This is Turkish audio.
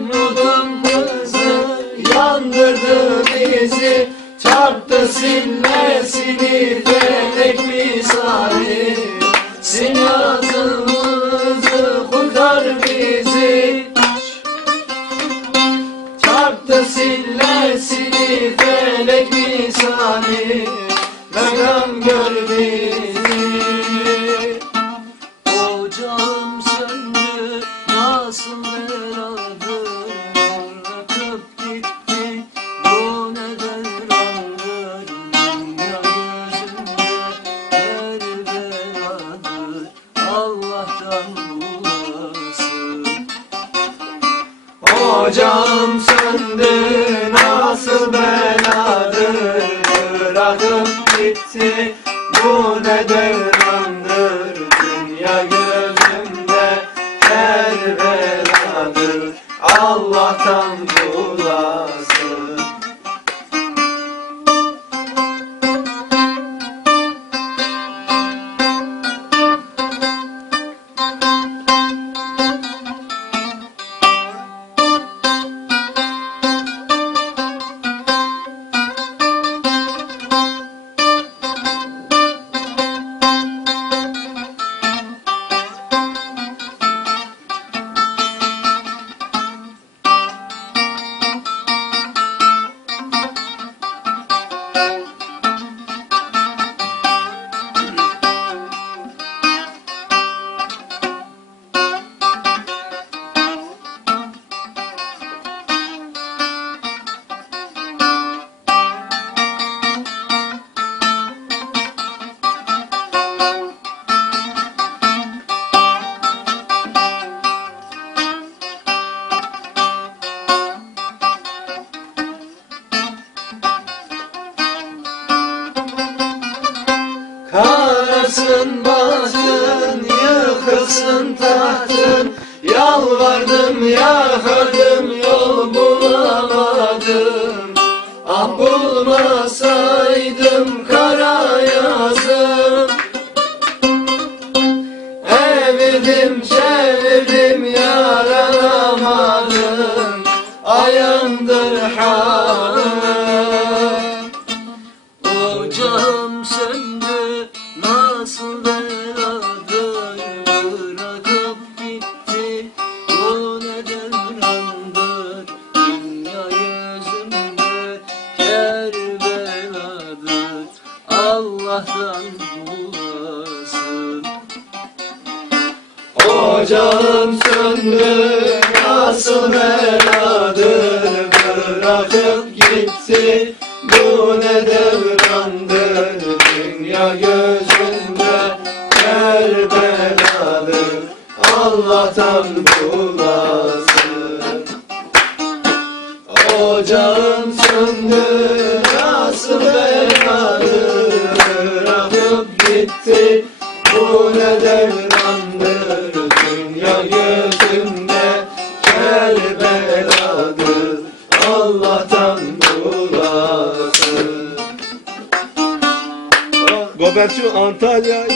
Nemrud'un hızı yandırdı bizi. Çarptı silmesini felek misali. Sinyazımızı kurtar bizi. Çarptı sillesini felek misali. Mekan gör bizi. Ocağım söndü nasıl beladı Ocağım söndü nasıl beladır? Bırakıp gitti bu ne devrandır Karasın bahtın, yıkılsın tahtın. Yalvardım yakardım yol bulamadım. Ah bulmasaydım kara yazım Evirdim çevirdim yaralamadım Ayındır halim Allah'tan bulasın. Ocağım söndü nasıl beladır Bırakıp gitti bu ne devrandır Dünya gözünde kerbeladır Allah'tan bulasın. Ocağım söndü nasıl beladır gitti bu ne devrandır Dünya gözümde kerbeladır Allah'tan bulasın Goberçu Antalya